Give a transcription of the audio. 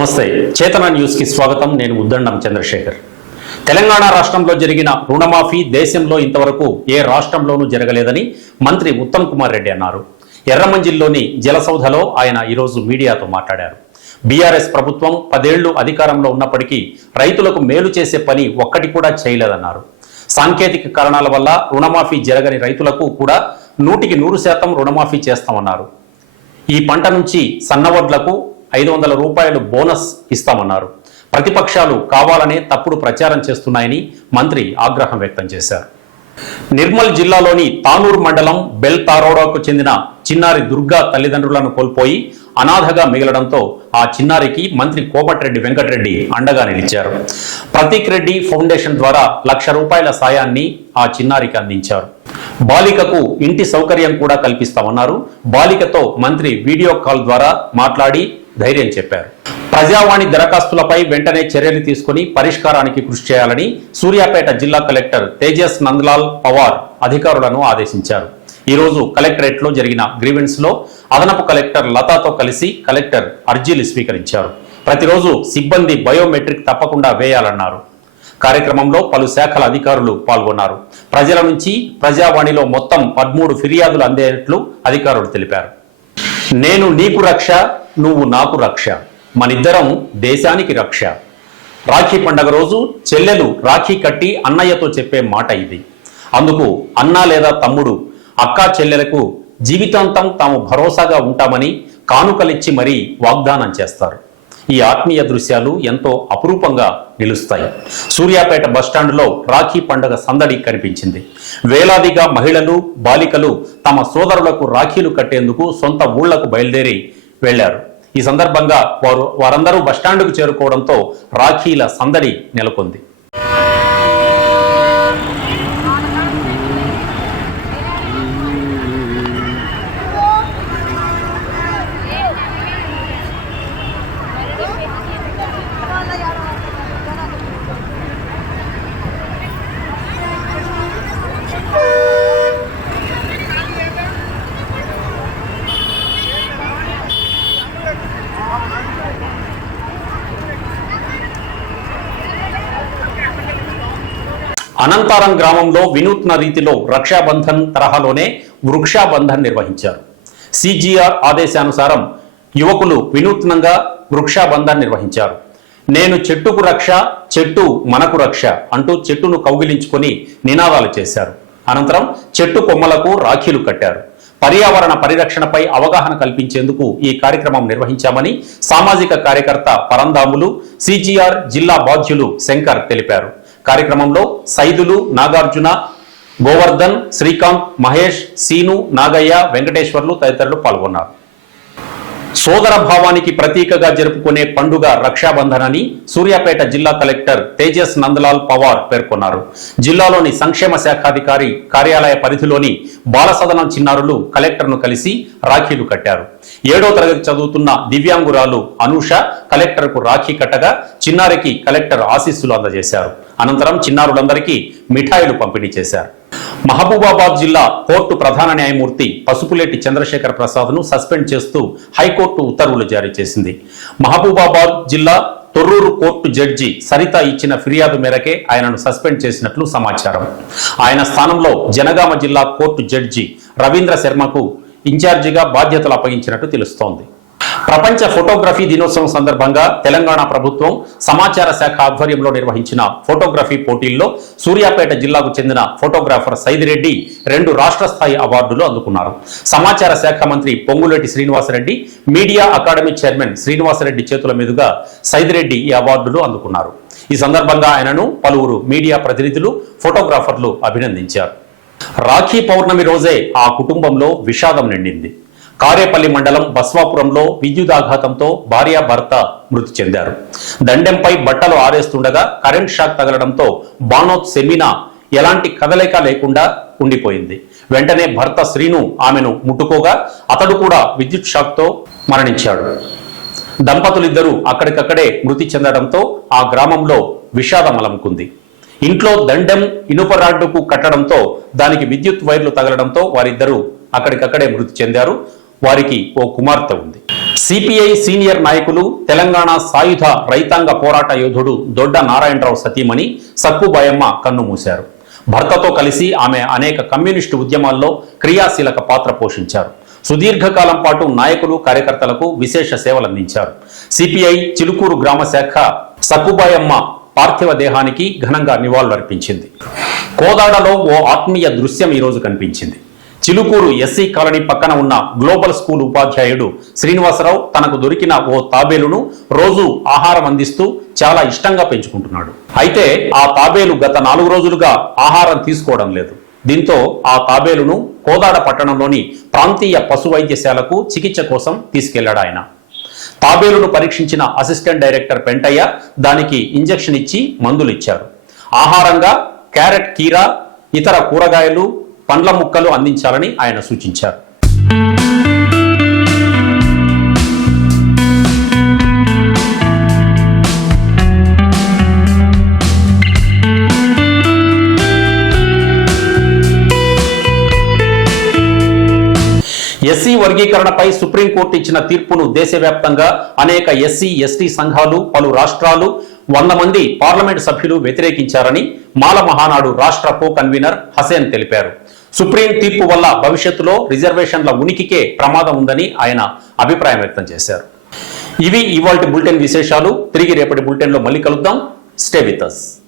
నమస్తే. చేతన న్యూస్కి స్వాగతం. నేను ఉద్దండం చంద్రశేఖర్ తెలంగాణ రాష్ట్రంలో జరిగిన రుణమాఫీ దేశంలో ఇంతవరకు ఏ రాష్ట్రంలోనూ జరగలేదని మంత్రి ఉత్తమ్ కుమార్ రెడ్డి అన్నారు. ఎర్రమంజిల్లోని జలసౌధలో ఆయన ఈరోజు మీడియాతో మాట్లాడారు. బీఆర్ఎస్ ప్రభుత్వం పదేళ్ళు అధికారంలో ఉన్నప్పటికీ రైతులకు మేలు చేసే పని ఒక్కటి కూడా చేయలేదన్నారు. సాంకేతిక కారణాల వల్ల రుణమాఫీ జరగని రైతులకు కూడా నూటికి నూరు శాతం రుణమాఫీ చేస్తామన్నారు. ఈ పంట నుంచి సన్నవడ్లకు ఐదు వందల రూపాయలు బోనస్ ఇస్తామన్నారు. ప్రతిపక్షాలు కావాలనే తప్పుడు ప్రచారం చేస్తున్నాయని మంత్రి ఆగ్రహం వ్యక్తం చేశారు. నిర్మల్ జిల్లాలోని తానూర్ మండలం బెల్ తారోడాకు చెందిన చిన్నారి దుర్గా తల్లిదండ్రులను కోల్పోయి అనాథగా మిగలడంతో ఆ చిన్నారికి మంత్రి కోమటిరెడ్డి వెంకటరెడ్డి అండగా నిలిచారు. ప్రతీక్ రెడ్డి ఫౌండేషన్ ద్వారా లక్ష రూపాయల సాయాన్ని ఆ చిన్నారికి అందించారు. బాలికకు ఇంటి సౌకర్యం కూడా కల్పిస్తామన్నారు. బాలికతో మంత్రి వీడియో కాల్ ద్వారా మాట్లాడి ధైర్యం చెప్పారు. ప్రజావాణి దరఖాస్తులపై వెంటనే చర్యలు తీసుకుని పరిష్కారానికి కృషి చేయాలని సూర్యాపేట జిల్లా కలెక్టర్ తేజస్ నందలాల్ పవార్ అధికారులను ఆదేశించారు. ఈరోజు కలెక్టరేట్లో జరిగిన గ్రీవెన్స్లో అదనపు కలెక్టర్ లతాతో కలిసి కలెక్టర్ అర్జీలు స్వీకరించారు. ప్రతిరోజు సిబ్బంది బయోమెట్రిక్ తప్పకుండా వేయాలన్నారు. కార్యక్రమంలో పలు శాఖల అధికారులు పాల్గొన్నారు. ప్రజల నుంచి ప్రజావాణిలో మొత్తం పదమూడు ఫిర్యాదులు అందేట్లు అధికారులు తెలిపారు. నేను నీకు రక్ష నువ్వు నాకు రక్ష. మనిద్దరం దేశానికి రక్ష. రాఖీ పండగ రోజు చెల్లెలు రాఖీ కట్టి అన్నయ్యతో చెప్పే మాట ఇది. అందుకు అన్న లేదా తమ్ముడు అక్కా చెల్లెలకు జీవితాంతం తాము భరోసాగా ఉంటామని కానుకలిచ్చి మరీ వాగ్దానం చేస్తారు. ఈ ఆత్మీయ దృశ్యాలు ఎంతో అపురూపంగా నిలుస్తాయి. సూర్యాపేట బస్టాండ్లో రాఖీ పండుగ సందడి కనిపించింది. వేలాదిగా మహిళలు బాలికలు తమ సోదరులకు రాఖీలు కట్టేందుకు సొంత ఊళ్ళకు బయలుదేరి వెళ్ళారు ఈ సందర్భంగా వారు వారందరూ బస్టాండ్కు చేరుకోవడంతో రాఖీల సందడి నెలకొంది. అనంతారం గ్రామంలో వినూత్న రీతిలో రక్షాబంధన్ తరహాలోనే వృక్షాబంధన్ నిర్వహించారు. సిజిఆర్ ఆదేశానుసారం యువకులు వినూత్నంగా వృక్షాబంధన్ నిర్వహించారు. నేను చెట్టుకు రక్ష చెట్టు మనకు రక్ష అంటూ చెట్టును కౌగిలించుకొని నినాదాలు చేశారు. అనంతరం చెట్టు కొమ్మలకు రాఖీలు కట్టారు. పర్యావరణ పరిరక్షణపై అవగాహన కల్పించేందుకు ఈ కార్యక్రమం నిర్వహించామని సామాజిక కార్యకర్త పరందాములు సిజిఆర్ జిల్లా బాధ్యులు శంకర్ తెలిపారు. కార్యక్రమంలో సైదులు నాగార్జున గోవర్ధన్ శ్రీకాంత్ మహేష్ సీను నాగయ్య వెంకటేశ్వర్లు తదితరులు పాల్గొన్నారు. సోదర భావానికి ప్రతీకగా జరుపుకునే పండుగ రక్షాబంధన్ అని సూర్యాపేట జిల్లా కలెక్టర్ తేజస్ నందలాల్ పవార్ పేర్కొన్నారు. జిల్లాలోని సంక్షేమ శాఖాధికారి కార్యాలయ పరిధిలోని బాలసదనం చిన్నారులు కలెక్టర్ను కలిసి రాఖీలు కట్టారు. ఏడో తరగతి చదువుతున్న దివ్యాంగురాలు అనూష కలెక్టర్కు రాఖీ కట్టగా చిన్నారికి కలెక్టర్ ఆశీస్సులు అందజేశారు. అనంతరం చిన్నారులందరికీ మిఠాయిలు పంపిణీ చేశారు. మహబూబాబాద్ జిల్లా కోర్టు ప్రధాన న్యాయమూర్తి పసుపులేటి చంద్రశేఖర్ ప్రసాద్ను సస్పెండ్ చేస్తూ హైకోర్టు ఉత్తర్వులు జారీ చేసింది. మహబూబాబాద్ జిల్లా తొర్రూరు కోర్టు జడ్జి సరిత ఇచ్చిన ఫిర్యాదు మేరకే ఆయనను సస్పెండ్ చేసినట్లు సమాచారం. ఆయన స్థానంలో జనగామ జిల్లా కోర్టు జడ్జి రవీంద్ర శర్మకు ఇన్ఛార్జిగా బాధ్యతలు అప్పగించినట్టు తెలుస్తోంది. ప్రపంచ ఫోటోగ్రఫీ దినోత్సవం సందర్భంగా తెలంగాణ ప్రభుత్వం సమాచార శాఖ ఆధ్వర్యంలో నిర్వహించిన ఫోటోగ్రఫీ పోటీల్లో సూర్యాపేట జిల్లాకు చెందిన ఫోటోగ్రాఫర్ సైదిరెడ్డి రెండు రాష్ట్ర స్థాయి అవార్డులు అందుకున్నారు. సమాచార శాఖ మంత్రి Ponguleti Srinivasa Reddy media academy chairman Srinivasa Reddy చేతుల మీదుగా సైదిరెడ్డి ఈ అవార్డులు అందుకున్నారు. ఈ సందర్భంగా ఆయనను పలువురు మీడియా ప్రతినిధులు ఫోటోగ్రాఫర్లు అభినందించారు. రాఖీ పౌర్ణమి రోజే ఆ కుటుంబంలో విషాదం నిండింది. కారేపల్లి మండలం బస్వాపురంలో విద్యుదాఘాతంతో భార్య భర్త మృతి చెందారు. దండెంపై బట్టలు ఆరేస్తుండగా కరెంట్ షాక్ తగలడంతో బానోత్ సెమినా ఎలాంటి కదలిక లేకుండా ఉండిపోయింది. వెంటనే భర్త శ్రీను ఆమెను ముట్టుకోగా అతడు కూడా విద్యుత్ షాక్తో మరణించాడు. దంపతులిద్దరూ అక్కడికక్కడే మృతి చెందడంతో ఆ గ్రామంలో విషాదం అలముకుంది ఇంట్లో దండెం ఇనుప రాడ్డుకు కట్టడంతో దానికి విద్యుత్ వైర్లు తగలడంతో వారిద్దరూ అక్కడికక్కడే మృతి చెందారు. వారికి ఓ కుమార్తె ఉంది. సిపిఐ సీనియర్ నాయకులు తెలంగాణ సాయుధ రైతాంగ పోరాట యోధుడు దొడ్డ నారాయణరావు సతీమణి సక్కుబాయమ్మ కన్నుమూశారు భర్తతో కలిసి ఆమె అనేక కమ్యూనిస్టు ఉద్యమాల్లో క్రియాశీలక పాత్ర పోషించారు. సుదీర్ఘకాలం పాటు నాయకులు కార్యకర్తలకు విశేష సేవలందించారు. సిపిఐ చిలుకూరు గ్రామ శాఖ సక్కుబాయమ్మ పార్థివ దేహానికి ఘనంగా నివాళులర్పించింది. కోదాడలో ఓ ఆత్మీయ దృశ్యం ఈరోజు కనిపించింది. చిలుకూరు ఎస్సీ కాలనీ పక్కన ఉన్న గ్లోబల్ స్కూల్ ఉపాధ్యాయుడు శ్రీనివాసరావు తనకు దొరికిన ఓ తాబేలును రోజు ఆహారం అందిస్తూ చాలా ఇష్టంగా పెంచుకుంటున్నాడు. అయితే ఆ తాబేలు గత నాలుగు రోజులుగా ఆహారం తీసుకోవడం లేదు. దీంతో ఆ తాబేలును కోదాడ పట్టణంలోని ప్రాంతీయ పశు వైద్యశాలకు చికిత్స కోసం తీసుకెళ్ళాడు ఆయన. తాబేలును పరీక్షించిన అసిస్టెంట్ డైరెక్టర్ పెంటయ్య దానికి ఇంజెక్షన్ ఇచ్చి మందులు ఇచ్చారు ఆహారంగా క్యారెట్ కీరా ఇతర కూరగాయలు పండ్ల ముక్కలు అందించాలని ఆయన సూచించారు. ఎస్సీ వర్గీకరణపై సుప్రీంకోర్టు ఇచ్చిన తీర్పును దేశవ్యాప్తంగా అనేక ఎస్సీ ఎస్టీ సంఘాలు పలు రాష్ట్రాలు వంద మంది పార్లమెంటు సభ్యులు వ్యతిరేకించారని మాల మహానాడు రాష్ట్ర కో కన్వీనర్ హసేన్ తెలిపారు. సుప్రీం తీర్పు వల్ల భవిష్యత్తులో రిజర్వేషన్ల ఉనికికే ప్రమాదం ఉందని ఆయన అభిప్రాయం వ్యక్తం చేశారు. ఇవి ఇవాల్టి బులెటిన్ విశేషాలు. తిరిగి రేపటి బులెటిన్లో మళ్ళీ కలుద్దాం. Stay with us